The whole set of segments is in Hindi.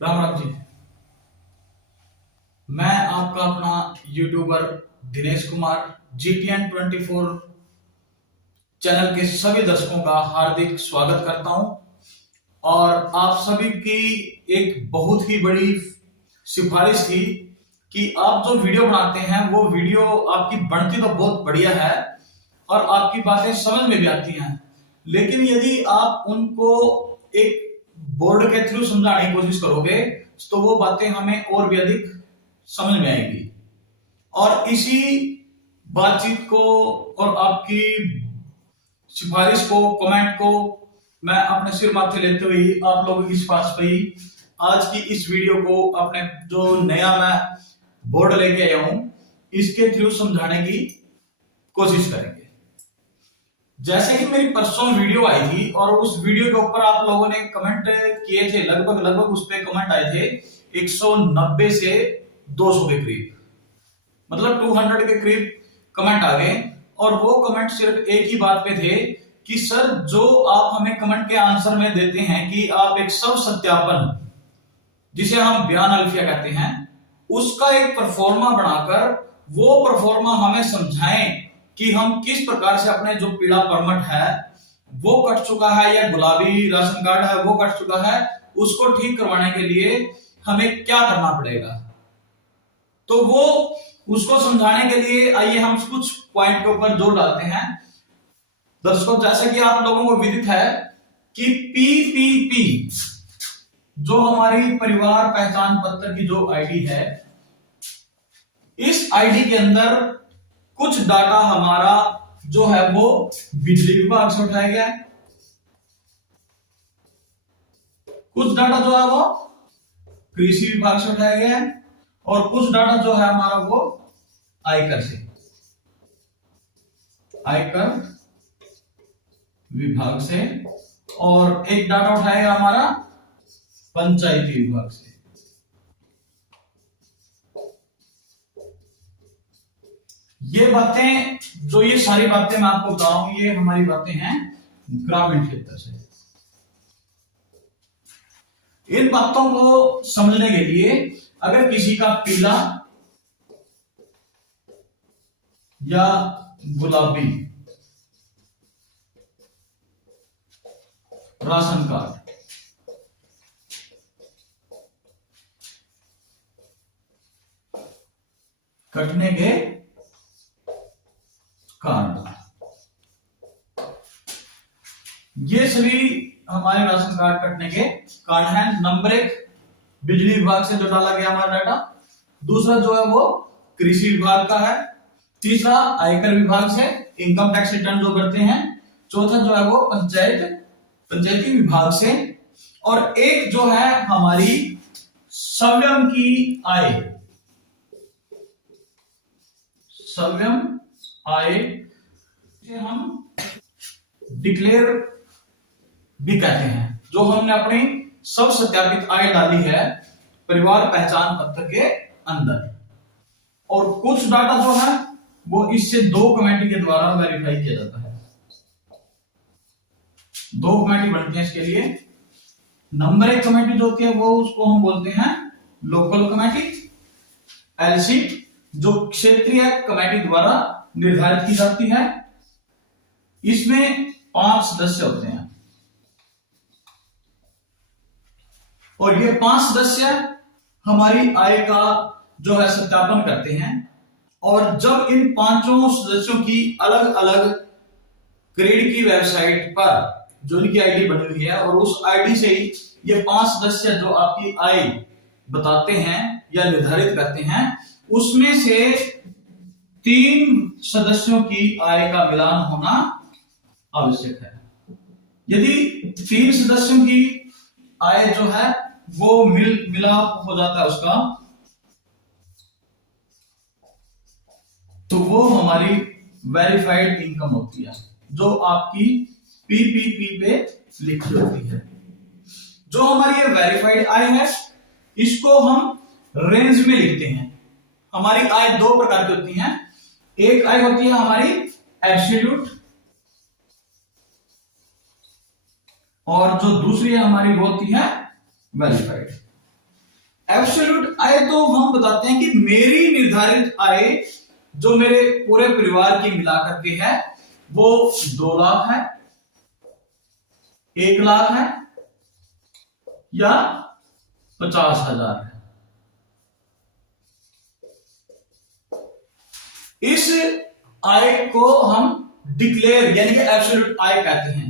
राम राम जी। मैं आपका अपना YouTuber Dinesh Kumar GTN24 channel के सभी दर्शकों का हार्दिक स्वागत करता हूं और आप सभी की एक बहुत ही बड़ी सिफारिश थी कि आप जो वीडियो बनाते हैं वो वीडियो आपकी बनती तो बहुत बढ़िया है और आपकी बातें समझ में भी आती हैं, लेकिन यदि आप उनको एक बोर्ड के थ्रू समझाने की कोशिश करोगे तो वो बातें हमें और भी अधिक समझ में आएगी। और इसी बातचीत को और आपकी सिफारिश को, कमेंट को मैं अपने सिर माथे लेते हुए आप लोगों की सिफारिश पे ही आज की इस वीडियो को अपने जो नया मैं बोर्ड लेके आया हूं इसके थ्रू समझाने की कोशिश करेंगे। जैसे कि मेरी परसों वीडियो आई थी और उस वीडियो के ऊपर आप लोगों ने कमेंट किए थे, लगभग उस पे कमेंट आए थे 190 से 200 के करीब, मतलब 200 के करीब कमेंट आ गए। और वो कमेंट सिर्फ एक ही बात पे थे कि सर जो आप हमें कमेंट के आंसर में देते हैं कि आप एक सब सत्यापन जिसे हम बयान अल्फिया कहते हैं उसका एक परफॉर्मा बनाकर वो परफॉर्मा हमें समझाएं कि हम किस प्रकार से अपने जो पीला परमट है वो कट चुका है या गुलाबी राशन कार्ड है वो कट चुका है, उसको ठीक करवाने के लिए हमें क्या करना पड़ेगा। तो वो उसको समझाने के लिए आइए हम कुछ पॉइंट के ऊपर जोर डालते हैं। दर्शकों, जैसे कि आप लोगों को विदित है कि PPP जो हमारी परिवार पहचान पत्र की जो आईडी है, इस आईडी के अंदर कुछ डाटा हमारा जो है वो बिजली विभाग से उठाया गया है, कुछ डाटा जो है वो कृषि विभाग से उठाया गया है और कुछ डाटा जो है हमारा वो आयकर से, आयकर विभाग से, और एक डाटा उठाएगा हमारा पंचायती विभाग से। ये बातें जो ये सारी बातें मैं आपको बता रहा हूं ये हमारी बातें हैं ग्रामीण क्षेत्र से। इन बातों को समझने के लिए अगर किसी का पीला या गुलाबी राशन कार्ड कटने के कारण, ये सभी हमारे राशन कार्ड कटने के कारण है। नंबर 1 बिजली विभाग से जो डाला गया हमारा डाटा, दूसरा जो है वो कृषि विभाग का है, तीसरा आयकर विभाग से इनकम टैक्स रिटर्न जो करते हैं, चौथा जो है वो पंचायती विभाग से, और एक जो है हमारी स्वयं की आय, स्वयं आय से हम डिक्लेयर भी कहते हैं, जो हमने अपनी सब सत्यापित आय डाली है परिवार पहचान पत्र के अंदर। और कुछ डाटा जो है वो इससे 2 कमेटी के द्वारा वेरीफाई किया जाता है। 2 कमेटी बनती है इसके लिए। नंबर 1 कमेटी जो होती है वो उसको हम बोलते हैं लोकल कमेटी, LC, जो क्षेत्रीय कमेटी द्वारा निर्धारित की जाती है। इसमें 5 सदस्य होते हैं और ये 5 सदस्य हमारी आय का जो है सत्यापन करते हैं। और जब इन 5 सदस्यों की अलग अलग ग्रेड की वेबसाइट पर जो इनकी आईडी बनी हुई है और उस आईडी से ही ये 5 सदस्य जो आपकी आय बताते हैं या निर्धारित करते हैं, उसमें से 3 सदस्यों की आय का मिलान होना आवश्यक है। यदि 3 सदस्यों की आय जो है वो मिलाप हो जाता है उसका, तो वो हमारी वेरीफाइड इनकम होती है जो आपकी PPP पे लिखी होती है। जो हमारी ये वेरीफाइड आय है इसको हम रेंज में लिखते हैं। हमारी आय 2 प्रकार की होती है। एक आय होती है हमारी एब्सोल्यूट और जो दूसरी है हमारी वो होती है वेरीफाइड। एब्सोल्यूट आय तो हम बताते हैं कि मेरी निर्धारित आय जो मेरे पूरे परिवार की मिलाकर के है वो 2 लाख है, 1 लाख है या 50,000 है। इस आय को हम डिक्लेयर यानी कि एब्सोल्यूट आय कहते हैं।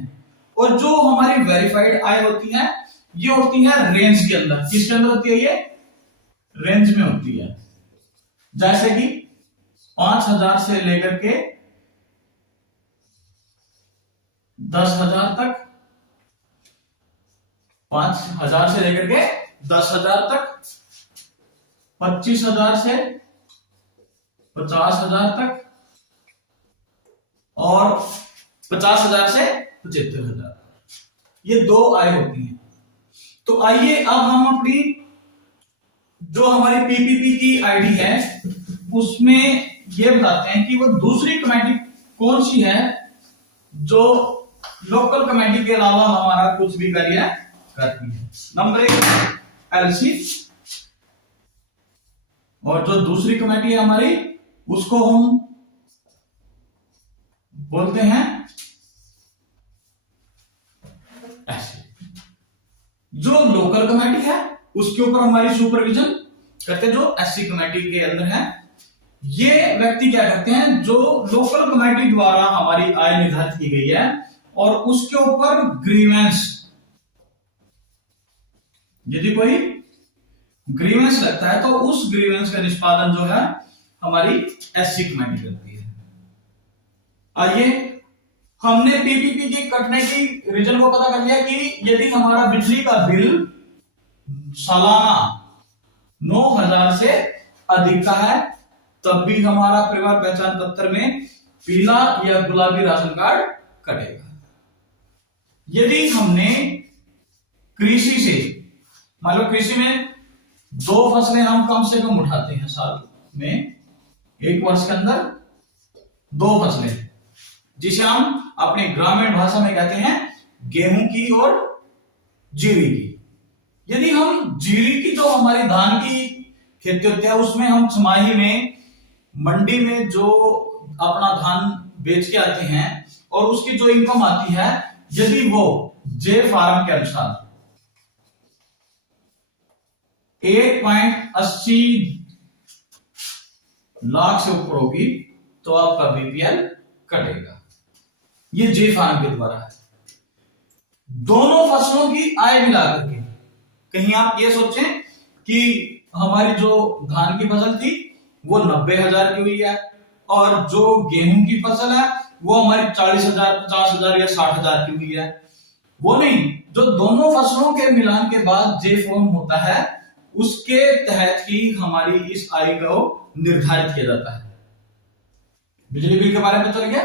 और जो हमारी वेरीफाइड आय होती है ये होती है रेंज के अंदर। किसके अंदर होती है? ये रेंज में होती है। जैसे कि 5,000 से लेकर के 10,000 तक, 5,000 से लेकर के 10,000 तक, 25,000 से 50,000 तक और 50,000 से 75,000। ये 2 आय होती हैं। तो आइए अब हम अपनी जो हमारी पीपीपी की आईडी है उसमें ये बताते हैं कि वो दूसरी कमेटी कौन सी है जो लोकल कमेटी के अलावा हमारा कुछ भी कार्य करती है। नंबर 1 एलसी, और जो दूसरी कमेटी है हमारी उसको हम बोलते हैं ऐसे। जो लोकल कमेटी है उसके ऊपर हमारी सुपरविजन करते हैं जो एससी कमेटी के अंदर है। ये व्यक्ति क्या करते हैं? जो लोकल कमेटी द्वारा हमारी आय निर्धारित की गई है और उसके ऊपर ग्रीवेंस, यदि कोई ग्रीवेंस लगता है तो उस ग्रीवेंस का निष्पादन जो है हमारी एससी कमेटी करती है। आइए, हमने पीपीपी के कटने की रीजन को पता कर लिया कि यदि हमारा बिजली का बिल सालाना 9,000 से अधिक का है तब भी हमारा परिवार पहचान पत्र में पीला या गुलाबी राशन कार्ड कटेगा। यदि हमने कृषि से, मान लो कृषि में 2 फसलें हम कम से कम उठाते हैं साल में, 1 वर्ष के अंदर 2 फसलें, जिसे हम अपने ग्रामीण भाषा में कहते हैं गेहूं की और जीरी की। यदि हम जीरी की जो हमारी धान की खेती होती है उसमें हम छमाही में मंडी में जो अपना धान बेच के आते हैं और उसकी जो इनकम आती है, यदि वो जे फार्म के अनुसार 1.80 लाख से ऊपर होगी तो आपका बीपीएल कटेगा। ये जे फार्म के द्वारा है। दोनों फसलों की आय मिलाकर के, कहीं आप ये सोचें कि हमारी जो धान की फसल थी वो 90,000 की हुई है और जो गेहूं की फसल है वो हमारी 40,000, 50,000 या 60,000 की हुई है, वो नहीं। जो दोनों फसलों के मिलान के बाद जे फॉर्म होता है उसके तहत ही हमारी इस आय को निर्धारित किया जाता है। बिजली बिल के बारे में चल गया,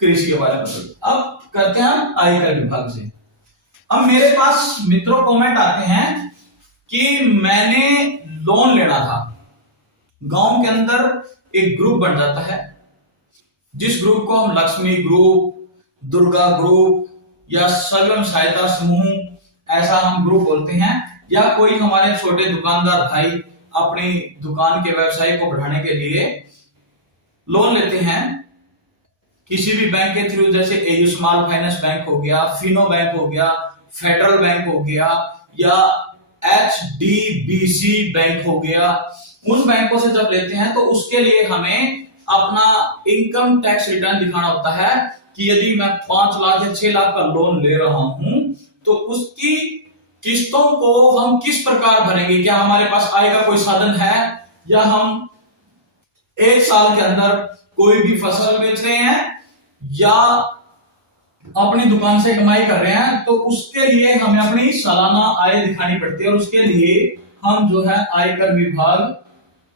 कृषि के बारे में चल गया। अब करते हैं आयकर विभाग से। अब मेरे पास मित्रों कमेंट आते हैं कि मैंने लोन लेना था। गांव के अंदर एक ग्रुप बन जाता है जिस ग्रुप को हम लक्ष्मी ग्रुप, दुर्गा ग्रुप या सगम सहायता समूह ऐसा हम ग्रुप बोलते हैं। या कोई हमारे छोटे दुकानदार भाई अपनी दुकान के व्यवसाय को बढ़ाने के लिए लोन लेते हैं किसी भी बैंक के थ्रू, जैसे एयू स्मॉल फाइनेंस बैंक हो गया, फिनो बैंक हो गया, फेडरल बैंक हो गया या एचडीबीसी बैंक हो गया। उन बैंकों से जब लेते हैं तो उसके लिए हमें अपना इनकम टैक्स रिटर्न दिखाना होता है कि यदि मैं 5 लाख या 6 लाख का लोन ले रहा हूं तो उसकी किस्तों को हम किस प्रकार भरेंगे। क्या हमारे पास आय का कोई साधन है या हम 1 साल के अंदर कोई भी फसल बेच रहे हैं या अपनी दुकान से कमाई कर रहे हैं, तो उसके लिए हमें अपनी सालाना आय दिखानी पड़ती है। और उसके लिए हम जो है आयकर विभाग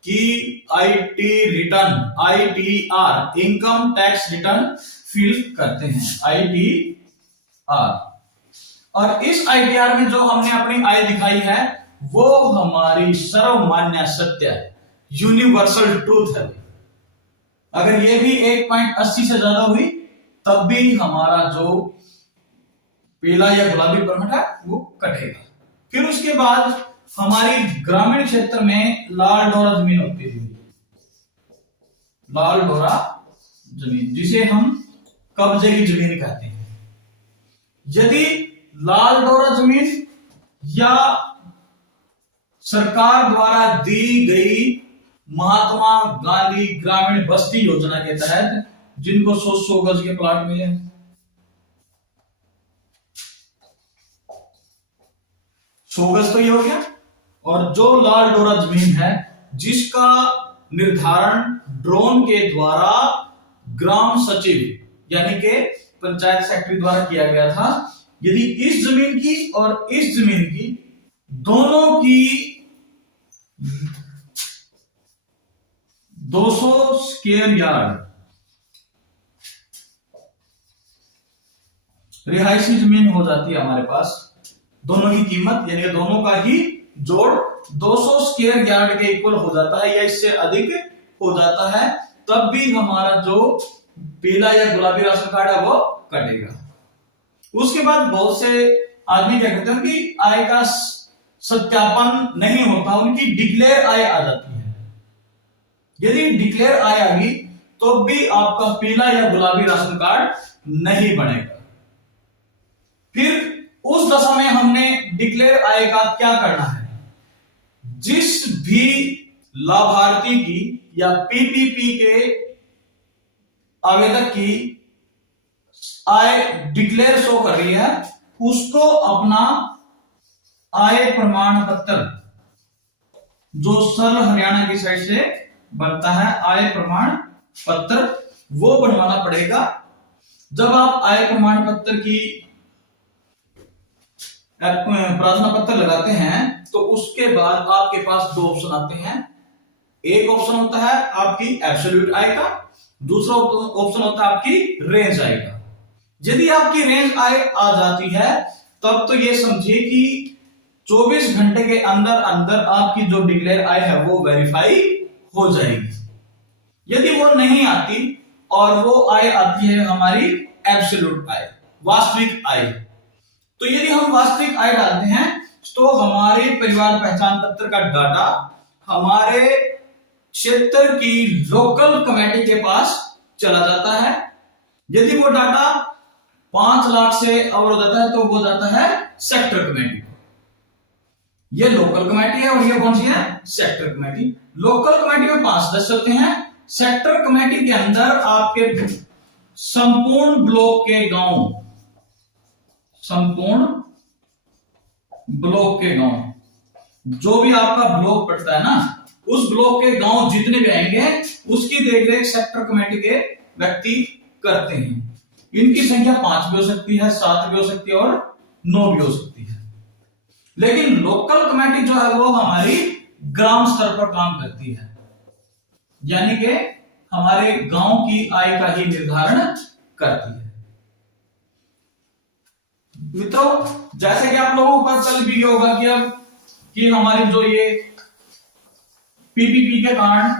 की IT return, ITR, income tax return fill करते हैं, आईटीआर। और इस आईटीआर में जो हमने अपनी आय दिखाई है वो हमारी सर्वमान्य सत्य है, यूनिवर्सल ट्रूथ है। अगर ये भी 1.80 से ज्यादा हुई तब भी हमारा जो पीला या गुलाबी परमिट है वो कटेगा। फिर उसके बाद हमारी ग्रामीण क्षेत्र में लाल डोरा जमीन होती थी, लाल डोरा जमीन, जिसे हम कब्जे की जमीन कहते हैं। यदि लाल डोरा जमीन या सरकार द्वारा दी गई महात्मा गांधी ग्रामीण बस्ती योजना के तहत जिनको 100 गज के प्लाट मिले, 100 गज तो ये हो गया, और जो लाल डोरा जमीन है जिसका निर्धारण ड्रोन के द्वारा ग्राम सचिव यानी के पंचायत सेक्रेटरी द्वारा किया गया था, यदि इस जमीन की और इस जमीन की दोनों की 200 स्क्वायर यार्ड रिहायशी जमीन हो जाती है हमारे पास, दोनों की कीमत यानी दोनों का ही जोड़ 200 स्क्वायर यार्ड के इक्वल हो जाता है या इससे अधिक हो जाता है, तब भी हमारा जो पीला या गुलाबी राशन कार्ड है वो कटेगा। उसके बाद बहुत से आदमी क्या करते हैं कि आय का सत्यापन नहीं होता, उनकी डिक्लेयर आय आ जाती है। यदि डिक्लेयर आय आ गई तो भी आपका पीला या गुलाबी राशन कार्ड नहीं बनेगा। फिर उस दशा में हमने डिक्लेयर आय का क्या करना है, जिस भी लाभार्थी की या पीपीपी के आवेदक की आय डिक्लेयर शो कर रही है, उसको अपना आय प्रमाण पत्र जो सरल हरियाणा की साइड से बनता है आय प्रमाण पत्र, वो बनवाना पड़ेगा। जब आप आय प्रमाण पत्र की प्रार्थना पत्र लगाते हैं तो उसके बाद आपके पास दो ऑप्शन आते हैं। एक ऑप्शन होता है आपकी एब्सोल्यूट आय का, दूसरा ऑप्शन होता है आपकी रेंज आय का। यदि आपकी रेंज आय आ जाती है तब तो ये समझिए कि 24 घंटे के अंदर अंदर आपकी जो डिक्लेयर आय है वो वेरीफाई हो जाएगी। यदि वो नहीं आती और वो आय आती है हमारी एब्सोल्यूट आय, वास्तविक आय, तो यदि हम वास्तविक आय डालते हैं तो हमारे परिवार पहचान पत्र का डाटा हमारे क्षेत्र की लोकल कमेटी के पास चला जाता है। यदि वो डाटा 5 लाख से ओवर हो जाता है तो वो जाता है सेक्टर कमेटी को। ये लोकल कमेटी है और ये कौन सी है, सेक्टर कमेटी। लोकल कमेटी में 5 सदस्य होते हैं, सेक्टर कमेटी के अंदर आपके संपूर्ण ब्लॉक के गांव, संपूर्ण ब्लॉक के गांव, जो भी आपका ब्लॉक पड़ता है ना, उस ब्लॉक के गांव जितने भी आएंगे उसकी देखरेख सेक्टर कमेटी के व्यक्ति करते हैं। इनकी संख्या 5 भी हो सकती है, 7 भी हो सकती है और 9 भी हो सकती है। लेकिन लोकल कमेटी जो है वो हमारी ग्राम स्तर पर काम करती है, यानी कि हमारे गांव की आय का ही निर्धारण करती है। मित्रों, जैसे कि आप लोगों को पता चल भी होगा कि अब कि हमारी जो ये पीपीपी के कारण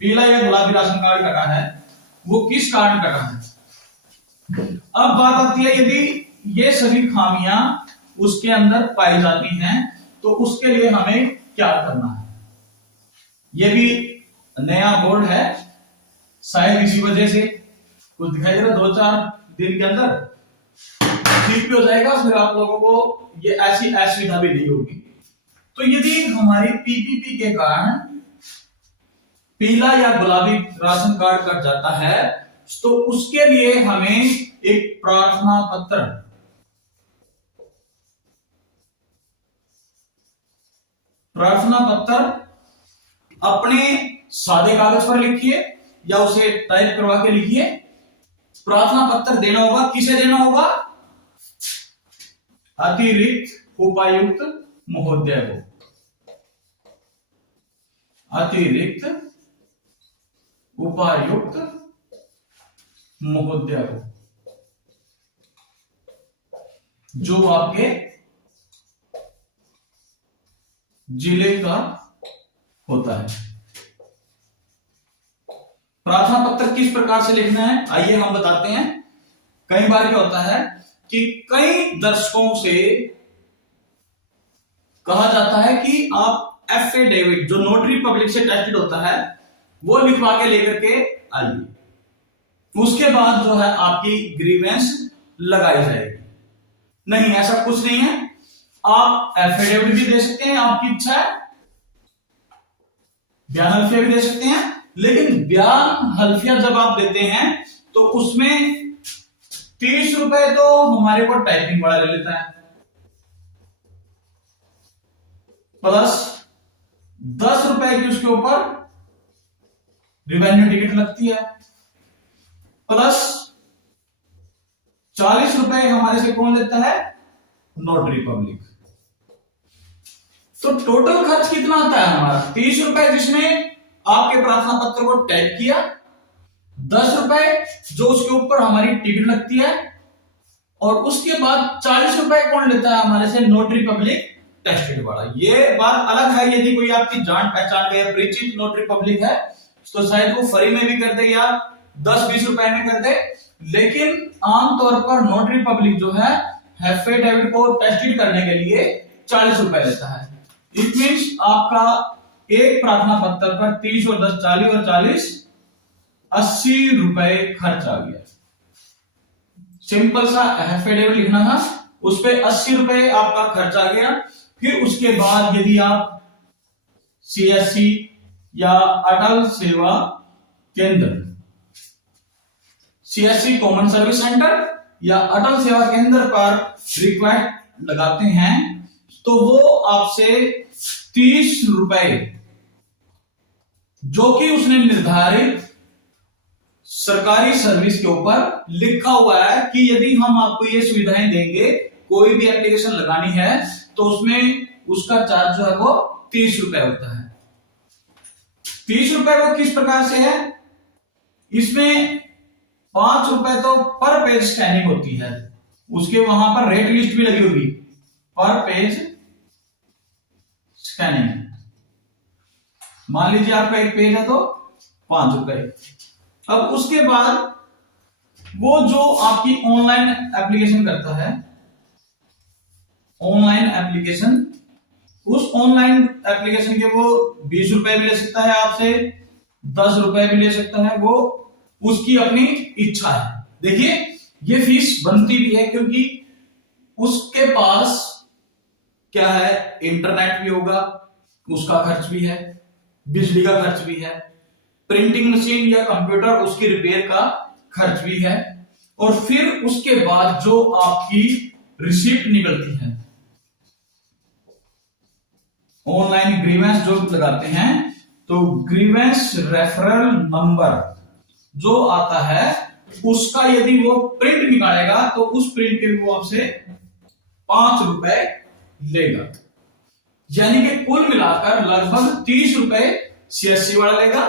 पीला या गुलाबी राशन कार्ड कटा है वो किस कारण कटा है। अब बात आती है यदि ये सभी खामियां उसके अंदर पाई जाती हैं तो उसके लिए हमें क्या करना है। ये भी नया बोर्ड है, शायद इसी वजह से कुछ दिखाई दे रहा, 2-4 दिन के अंदर ठीक भी हो जाएगा, फिर आप लोगों को ये ऐसी असुविधा भी नहीं होगी। तो यदि हमारी पीपीपी के कारण पीला या गुलाबी राशन कार्ड कट जाता है तो उसके लिए हमें एक प्रार्थना पत्र अपने सादे कागज पर लिखिए या उसे टाइप करवा के लिखिए। प्रार्थना पत्र देना होगा, किसे देना होगा, अतिरिक्त उपायुक्त महोदय को, अतिरिक्त उपायुक्त महोदय को, जो आपके जिले का होता है। प्रार्थना पत्र किस प्रकार से लिखना है आइए हम बताते हैं। कई बार क्या होता है कि कई दशकों से कहा जाता है कि आप एफिडेविट जो नोटरी पब्लिक से टेस्टेड होता है वो लिखवा के लेकर के आइए, उसके बाद जो है आपकी ग्रीवेंस लगाई जाएगी। नहीं, ऐसा कुछ नहीं है, आप एफिडेविट भी दे सकते हैं, आपकी इच्छा है, बयान हल्फिया भी दे सकते हैं, लेकिन बयान हल्फिया जब आप देते हैं तो उसमें 30 रुपए तो हमारे को टाइपिंग वाला ले लेता है, प्लस 10 रुपए की उसके ऊपर रिवेन्यू टिकट लगती है, प्लस 40 रुपए हमारे से कौन लेता है, नोटरी पब्लिक। तो टोटल खर्च कितना आता है हमारा, 30 रुपए जिसमें आपके प्रार्थना पत्र को टाइप किया, 10 रुपए जो उसके ऊपर हमारी टिकट लगती है, और उसके बाद 40 रुपए कौन लेता है हमारे से, नोटरी पब्लिक टेस्टेड वाला। ये बात अलग है, यदि कोई आपकी जान पहचान या परिचित नोटरी पब्लिक है तो शायद वो फ्री में भी कर दे या 10-20 रुपए में कर दे, लेकिन आमतौर पर नोटरी पब्लिक जो है एफिडेविट को टेस्टेड करने के लिए 40 रुपए लेता है। इट मींस आपका एक प्रार्थना पत्र पर 30 और 10 40 और 40 80 रुपए खर्च आ गया। सिंपल सा एफिडेविट लिखना था, उस पे 80 रुपए आपका खर्च आ गया। फिर उसके बाद यदि आप सीएससी या अटल सेवा केंद्र, सीएससी कॉमन सर्विस सेंटर या अटल सेवा केंद्र पर रिक्वेस्ट लगाते हैं तो वो आपसे 30 रुपए जो कि उसने निर्धारित सरकारी सर्विस के ऊपर लिखा हुआ है कि यदि हम आपको ये सुविधाएं देंगे, कोई भी एप्लीकेशन लगानी है तो उसमें उसका चार्ज जो है वो 30 रुपए होता है। 30 रुपए वो किस प्रकार से है, इसमें 5 रुपए तो पर पेज स्कैनिंग होती है, उसके वहां पर रेट लिस्ट भी लगी होगी, पर पेज स्कैनिंग। मान लीजिए आपका एक पेज है तो 5 रुपए। अब उसके बाद वो जो आपकी ऑनलाइन एप्लीकेशन करता है, ऑनलाइन एप्लीकेशन, उस ऑनलाइन एप्लीकेशन के वो 20 रुपए भी ले सकता है आपसे, 10 रुपए भी ले सकता है, वो उसकी अपनी इच्छा है। देखिए ये फीस बनती भी है क्योंकि उसके पास क्या है, इंटरनेट भी होगा, उसका खर्च भी है, बिजली का खर्च भी है, प्रिंटिंग मशीन या कंप्यूटर उसकी रिपेयर का खर्च भी है, और फिर उसके बाद जो आपकी रिसिप्ट निकलती है, ऑनलाइन ग्रीवेंस जो लगाते हैं तो ग्रीवेंस रेफरल नंबर जो आता है उसका यदि वो प्रिंट निकालेगा तो उस प्रिंट के वो आपसे 5 रुपए लेगा, यानी कि कुल मिलाकर लगभग 30 रुपए सीएससी वाला लेगा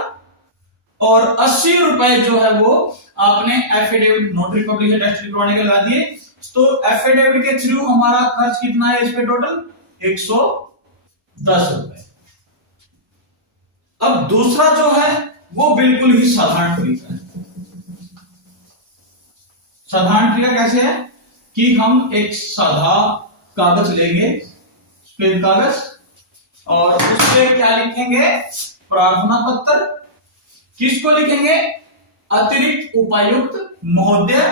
और 80 रुपए जो है वो आपने एफिडेविट नोटरी पब्लिक से टेस्ट करवाने के लगा दिए। तो एफिडेविट के थ्रू हमारा खर्च कितना है इस पे, टोटल 110 रुपए। अब दूसरा जो है वो बिल्कुल ही साधारण तरीका है। साधारण तरीका कैसे है कि हम एक साधा कागज लेंगे, सफेद कागज, और उस पर क्या लिखेंगे, प्रार्थना पत्र। किसको लिखेंगे, अतिरिक्त उपायुक्त महोदय,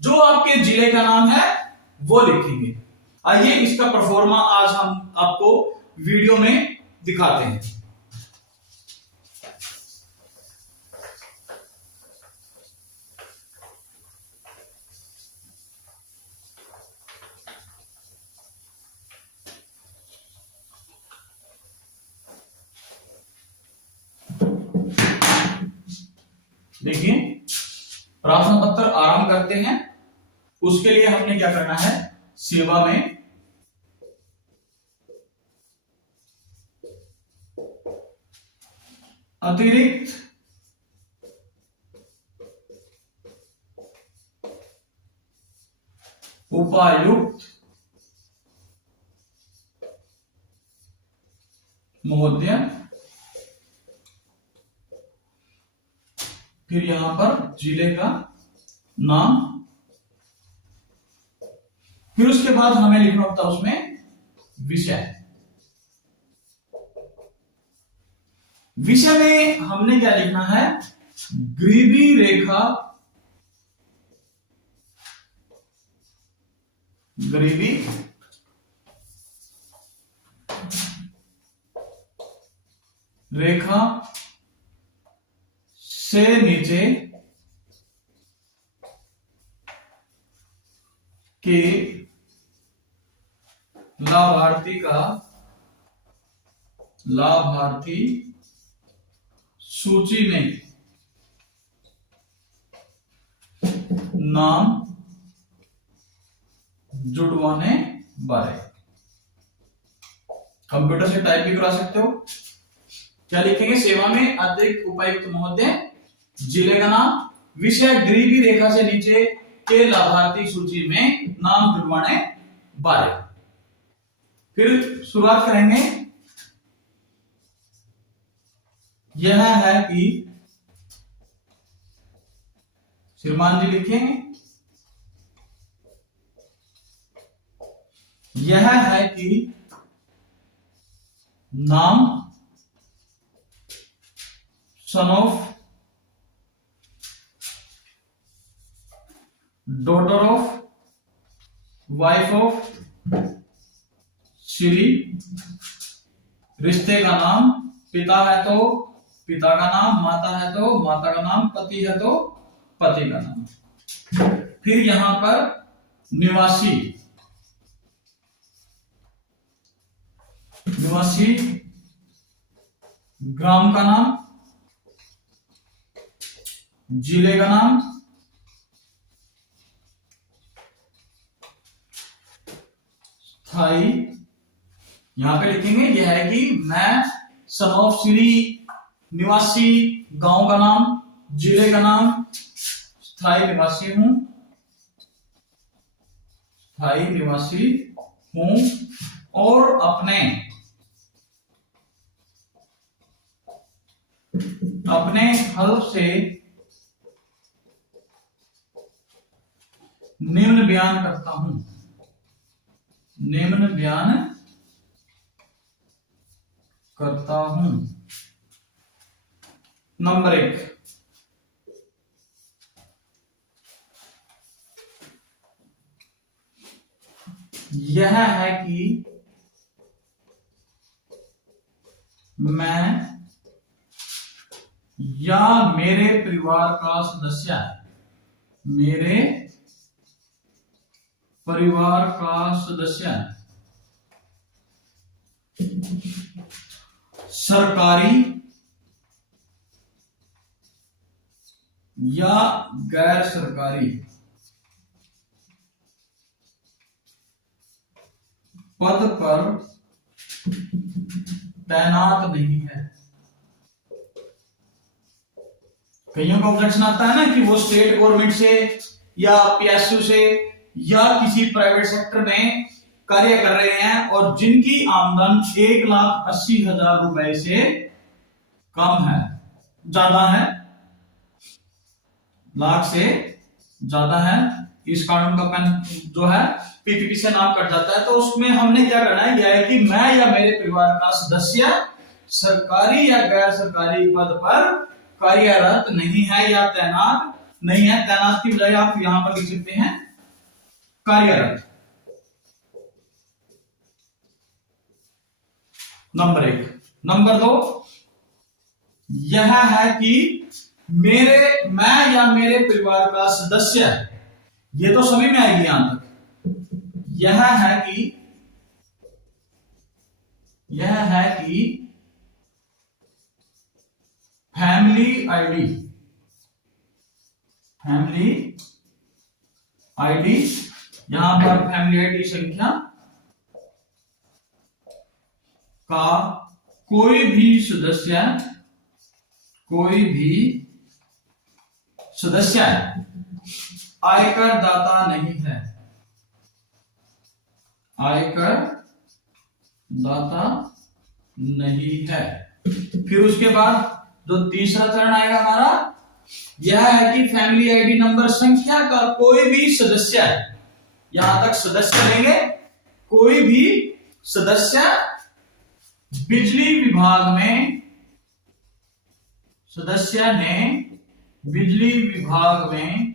जो आपके जिले का नाम है वो लिखेंगे। आइए इसका परफॉर्मा आज हम आपको वीडियो में दिखाते हैं। देखिए प्रार्थना पत्र आरंभ करते हैं, उसके लिए हमने क्या करना है, सेवा में अतिरिक्त उपायुक्त महोदय, फिर यहां पर जिले का नाम, फिर उसके बाद हमें लिखना होता है उसमें विषय। विषय में हमने क्या लिखना है, गरीबी रेखा, गरीबी रेखा से नीचे के लाभार्थी सूची में नाम जुड़वाने बारे। कंप्यूटर से टाइप भी करा सकते हो। क्या लिखेंगे, सेवा में अतिरिक्त उपायुक्त महोदय, जिले का नाम, विषय गरीबी रेखा से नीचे के लाभार्थी सूची में नाम जुड़वाने बारे। फिर शुरुआत करेंगे। यह है कि श्रीमान जी लिखेंगे, यह है कि नाम son of, daughter of, wife of Shri, रिश्ते का नाम, पिता है तो पिता का नाम, माता है तो माता का नाम, पति है तो पति का नाम। फिर यहां पर निवासी, ग्राम का नाम, जिले का नाम, स्थाई, यहां पे लिखेंगे यह है कि मैं सन ऑफ श्री, निवासी गांव का नाम, जिले का नाम, स्थाई निवासी हूं और अपने हल से निम्न बयान करता हूं, नंबर 1, यह है कि मैं या मेरे परिवार का सदस्य, सरकारी या गैर सरकारी पद पर तैनात नहीं है। कईयों का ऑब्जेक्शन आता है ना कि वो स्टेट गवर्नमेंट से या पीएसयू से या किसी प्राइवेट सेक्टर में कार्य कर रहे हैं और जिनकी आमदन 1,80,000 रुपए से कम है, ज्यादा है, लाख से ज्यादा है, इस कानून का पेन जो है पीपीपी से नाम कट जाता है। तो उसमें हमने क्या करना है, यह है कि मैं या मेरे परिवार का सदस्य सरकारी या गैर सरकारी पद पर कार्यरत नहीं है या तैनात नहीं है। तैनात की बजाय आप यहां पर लिख सकते हैं कार्यरत। नंबर 1। नंबर 2, यह है कि मैं या मेरे परिवार का सदस्य, ये तो सभी में आएगी यहां तक। यह है कि फैमिली आईडी, यहां पर फैमिली आईडी संख्या का कोई भी सदस्य आयकर दाता नहीं है, फिर उसके बाद जो तीसरा चरण आएगा हमारा, यह है कि फैमिली आईडी नंबर संख्या का कोई भी सदस्य है, यहां तक सदस्य लेंगे, कोई भी सदस्य बिजली विभाग में सदस्य ने बिजली विभाग में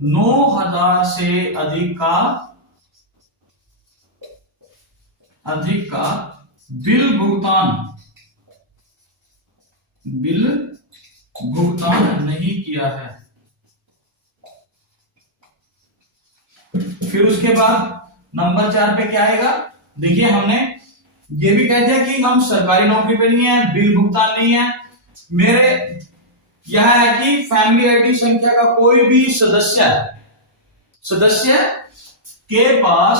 9,000 से अधिक का बिल भुगतान नहीं किया है। फिर उसके बाद नंबर 4 पे क्या आएगा? देखिए, हमने ये भी कह दिया कि हम सरकारी नौकरी पे नहीं है, बिल भुगतान नहीं है। मेरे यह है कि फैमिली आईडी संख्या का कोई भी सदस्य के पास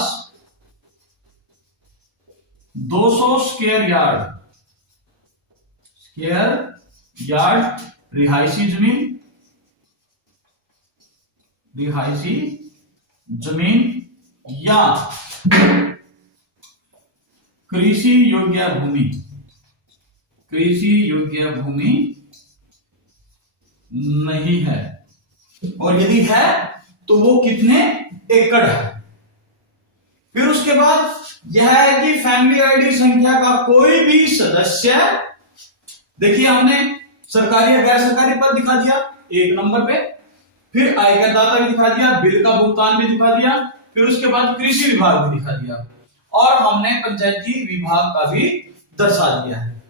200 स्क्वायर यार्ड रिहायशी जमीन या कृषि योग्य भूमि नहीं है, और यदि है तो वो कितने एकड़ है। फिर उसके बाद यह है कि फैमिली आईडी संख्या का कोई भी सदस्य, देखिए हमने सरकारी या गैर सरकारी पद दिखा दिया 1 नंबर पे, फिर आयकर दाता भी दिखा दिया, बिल का भुगतान भी दिखा दिया, फिर उसके बाद कृषि विभाग भी दिखा दिया, और हमने पंचायती विभाग का भी दर्शा दिया है।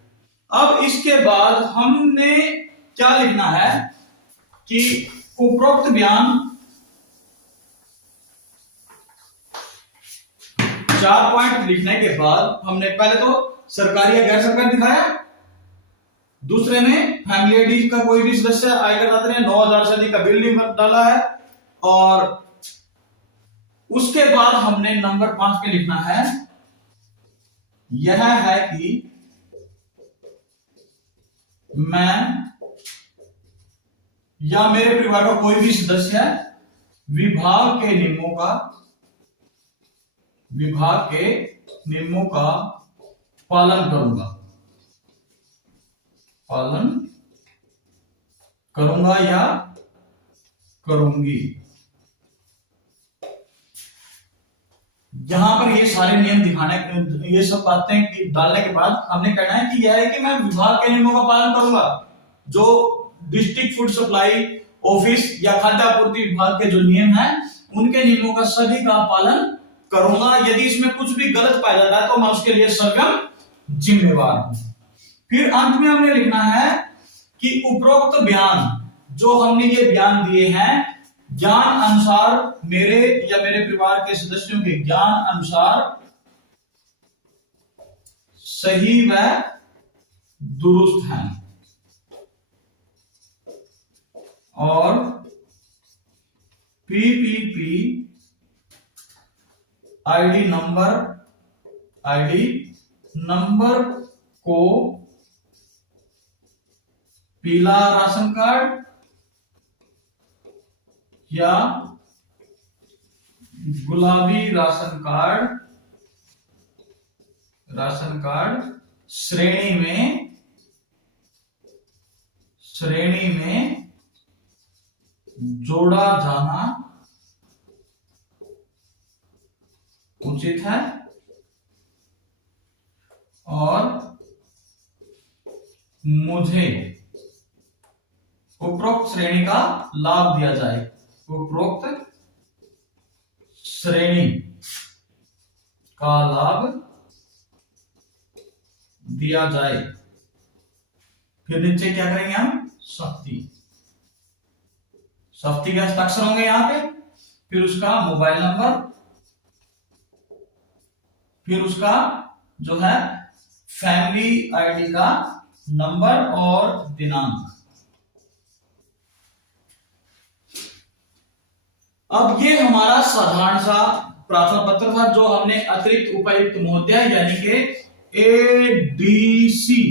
अब इसके बाद हमने क्या लिखना है कि उपरोक्त बयान 4 पॉइंट लिखने के बाद हमने पहले तो सरकारी या गैर सरकारी दिखाया, दूसरे में फैमिली आईडी का कोई भी सदस्य आयकर दाता ने 9,000 से अधिक का बिल नहीं डाला है, और उसके बाद हमने नंबर 5 पे लिखना है, यह है कि मैं या मेरे परिवार का कोई भी सदस्य विभाग के नियमों का पालन करूंगा या करूंगी। यहां पर ये सारे नियम दिखाने, ये सब बातें डालने के बाद हमने कहना है कि यह है कि मैं विभाग के नियमों का पालन करूंगा, जो डिस्ट्रिक्ट फूड सप्लाई ऑफिस या खाद्य आपूर्ति विभाग के जो नियम हैं उनके नियमों का सभी का पालन करूंगा। यदि इसमें कुछ भी गलत पाया जाता है तो मैं उसके लिए स्वयं जिम्मेवार हूं। फिर अंत में हमने लिखना है कि उपरोक्त बयान, जो हमने ये बयान दिए हैं, ज्ञान अनुसार मेरे या मेरे परिवार के सदस्यों के ज्ञान अनुसार सही व दुरुस्त हैं, और पीपीपी आईडी नंबर को पीला राशन कार्ड या गुलाबी राशन कार्ड श्रेणी में जोड़ा जाना उचित है, और मुझे उपरोक्त श्रेणी का लाभ दिया जाए। उपरोक्त श्रेणी का लाभ दिया जाए। फिर नीचे क्या करेंगे हम? सख्ती के हस्ताक्षर होंगे यहां पे, फिर उसका मोबाइल नंबर, फिर उसका जो है फैमिली आईडी का नंबर और दिनांक। अब ये हमारा साधारण सा प्रार्थना पत्र था जो हमने अतिरिक्त उपायुक्त महोदय यानी कि एडीसी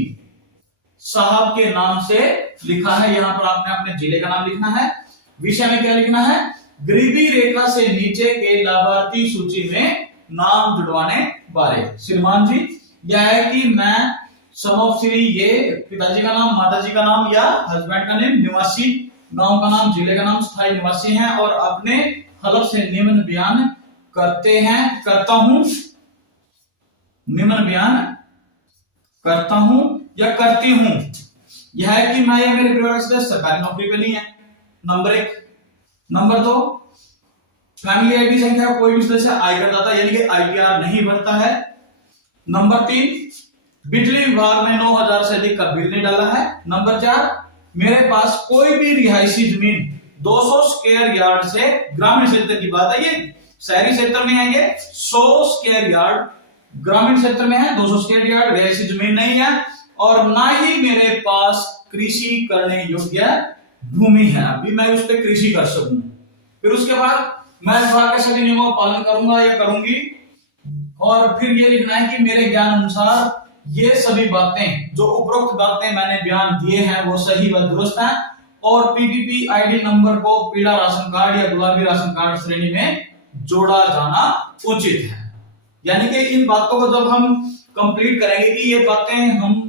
साहब के नाम से लिखा है। यहां पर आपने अपने जिले का नाम लिखना है। विषय में क्या लिखना है? गरीबी रेखा से नीचे के लाभार्थी सूची में नाम जुड़वाने बारे। श्रीमान जी, यह है कि मैं सम ऑफ श्री, ये पिताजी का नाम, माताजी का नाम या हस्बैंड का नेम, निवासी गांव का नाम, जिले का नाम, स्थायी निवासी हैं और अपने हलफ से निम्न बयान करता हूं या करती हूं, यह है कि मैं या मेरे परिवार के सदस्य सरकारी नौकरी पे नहीं है, नंबर 1। नंबर 2, फैमिली आईडी संख्या कोई भी सदस्य आयकर दाता यानी कि आईटीआर नहीं भरता है। नंबर 3, बिजली विभाग ने 9,000 से अधिक का बिल नहीं डाला है। नंबर 4, मेरे पास कोई भी रिहायशी जमीन 200 स्क्वायर यार्ड से, ग्रामीण क्षेत्र की बात है ये, शहरी क्षेत्र में है ये 100 स्क्वायर यार्ड, ग्रामीण क्षेत्र में है 200 स्क्वायर यार्ड, रिहायशी जमीन नहीं है, और ना ही मेरे पास कृषि करने योग्य भूमि है, अभी मैं उस पर कृषि कर सकूं। फिर उसके बाद मैं विभाग के सभी नियमों का पालन करूंगा या करूंगी, और फिर ये लिखना है कि मेरे ज्ञान अनुसार ये सभी बातें, जो उपरोक्त बातें मैंने बयान दिए हैं वो सही व दुरुस्त हैं, और पीपीपी आईडी नंबर को पीला राशन कार्ड या गुलाबी राशन कार्ड श्रेणी में जोड़ा जाना उचित है। यानी कि इन बातों को जब हम कंप्लीट करेंगे कि ये बातें हम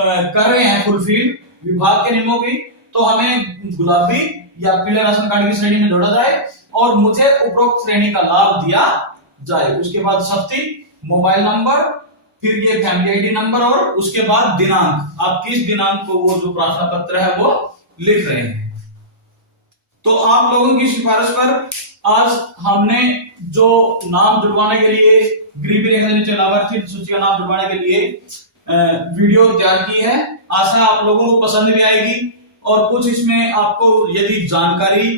कर रहे हैं फुलफिल विभाग के नियमों की, तो हमें गुलाबी या पीले राशन कार्ड की श्रेणी में जोड़ा जाए और मुझे उपरोक्त श्रेणी का लाभ दिया जाए। उसके बाद शक्ति, मोबाइल नंबर, फिर ये फैमिली आईडी नंबर, और उसके बाद दिनांक, आप किस दिनांक को वो जो प्रार्थना पत्र है वो लिख रहे हैं। तो आप लोगों की सिफारिश पर आज हमने जो नाम जुड़वाने के लिए, गरीबी रेखा से नीचे लाभार्थी सूची का नाम जुड़वाने के लिए वीडियो तैयार की है। आशा आप लोगों को पसंद भी आएगी, और कुछ इसमें आपको यदि जानकारी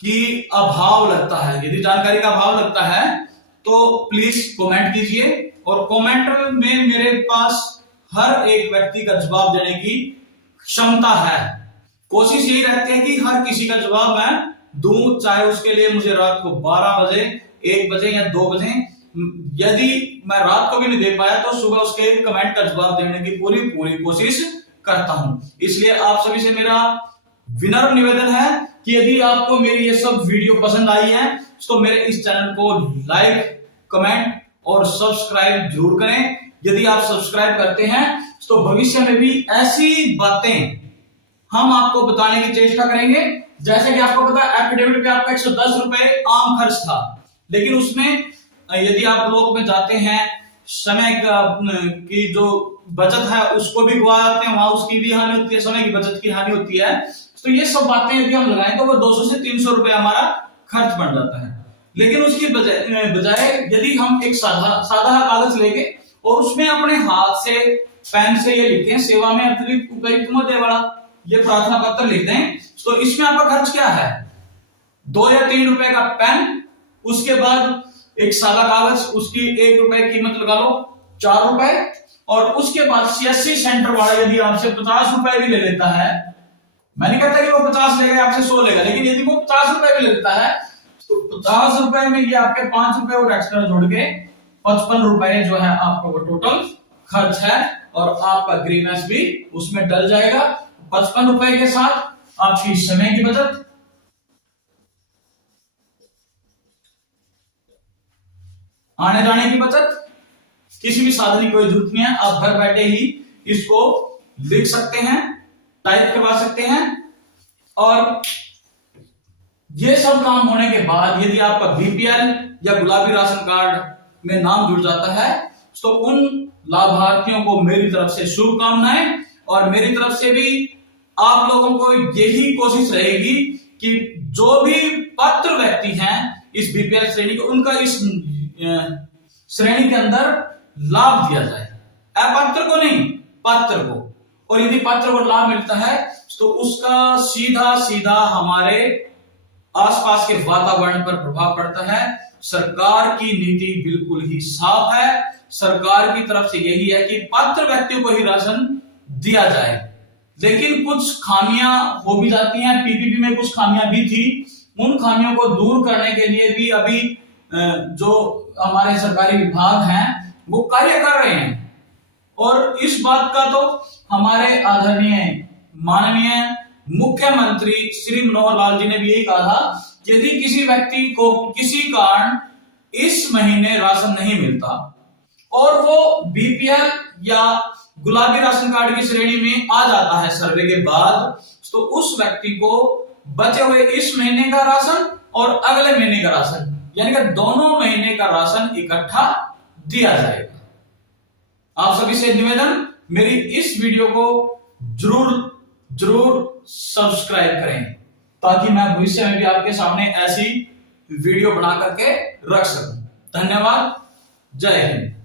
की अभाव लगता है, यदि जानकारी का अभाव लगता है तो प्लीज कमेंट कीजिए, और कमेंट में मेरे पास हर एक व्यक्ति का जवाब देने की क्षमता है। कोशिश यही रहती है कि हर किसी का जवाब मैं दूं, चाहे उसके लिए मुझे रात को 12 बजे, 1 बजे या 2 बजे, यदि मैं रात को भी नहीं दे पाया तो सुबह उसके कमेंट का जवाब देने की पूरी कोशिश करता हूं। इसलिए आप सभी से मेरा विनम्र निवेदन है कि यदि आपको मेरी ये सब वीडियो पसंद आई है तो मेरे इस चैनल को लाइक, कमेंट और सब्सक्राइब जरूर करें। यदि आप सब्सक्राइब करते हैं तो भविष्य में भी ऐसी बातें हम आपको बताने की चेष्टा करेंगे। जैसे कि आपको पता है एफिडेविट पे आपका 110 रुपए आम खर्च था, लेकिन उसमें यदि आप ब्लॉक में जाते हैं, समय की जो बचत है उसको भी गवा जाते हैं, वहां उसकी भी हानि होती है, समय की बचत की हानि होती है। तो ये सब बातें यदि हम लगाएं तो वो 200 से 300 रुपए हमारा खर्च बन जाता है। लेकिन उसकी बजाय यदि हम एक सादा कागज लेके और उसमें अपने हाथ से, पेन से ये लिखें, सेवा में अतिरिक्त उपयुक्त मध्य वाला ये प्रार्थना पत्र लिख दें, तो इसमें आपका खर्च क्या है? 2 या 3 रुपए का पेन, उसके बाद एक सादा कागज, उसकी 1 रुपए कीमत लगा लो, 4 रुपए, और उसके बाद CSC सेंटर वाला यदि आपसे 50 रुपए भी ले लेता है, मैं नहीं कहता कि वो 50 लेगा आपसे 100 लेगा, लेकिन यदि वो 50 रुपए भी ले लेता है तो 50 रुपए में ये आपके 5 रुपए और एक्स्ट्रा जोड़ के 55 रुपए जो है आपका वो टोटल खर्च है, और आपका ग्रीवेंस भी उसमें डल जाएगा। 55 रुपए के साथ आपकी समय की बचत, आने जाने की बचत, किसी भी साधन की कोई जरूरत नहीं है, आप घर बैठे ही इसको लिख सकते हैं, टाइप करवा सकते हैं। और ये सब काम होने के बाद यदि आपका बीपीएल या गुलाबी राशन कार्ड में नाम जुड़ जाता है तो उन लाभार्थियों को मेरी तरफ से शुभकामनाएं, और मेरी तरफ से भी आप लोगों को यही कोशिश रहेगी कि जो भी पात्र व्यक्ति हैं इस बीपीएल श्रेणी को, उनका इस श्रेणी के अंदर लाभ दिया जाए, अपात्र को नहीं, पात्र को। और यदि पात्र को लाभ मिलता है तो उसका सीधा सीधा हमारे आसपास के वातावरण पर प्रभाव पड़ता है। सरकार की नीति बिल्कुल ही साफ है, सरकार की तरफ से यही है कि पात्र व्यक्तियों को ही राशन दिया जाए। लेकिन कुछ खामियां हो भी जाती हैं, पीपीपी में कुछ खामियां भी थी, उन खामियों को दूर करने के लिए भी अभी जो हमारे सरकारी विभाग हैं वो कार्य कर रहे हैं। और इस बात का तो हमारे आदरणीय माननीय मुख्यमंत्री श्री मनोहर लाल जी ने भी यही कहा था, यदि किसी व्यक्ति को किसी कारण इस महीने राशन नहीं मिलता और वो बीपीएल या गुलाबी राशन कार्ड की श्रेणी में आ जाता है सर्वे के बाद, तो उस व्यक्ति को बचे हुए इस महीने का राशन और अगले महीने का राशन, यानी कि दोनों महीने का राशन इकट्ठा दिया जाएगा। आप सभी से निवेदन, मेरी इस वीडियो को जरूर सब्सक्राइब करें, ताकि मैं भविष्य में भी आपके सामने ऐसी वीडियो बना करके रख सकूं। धन्यवाद। जय हिंद।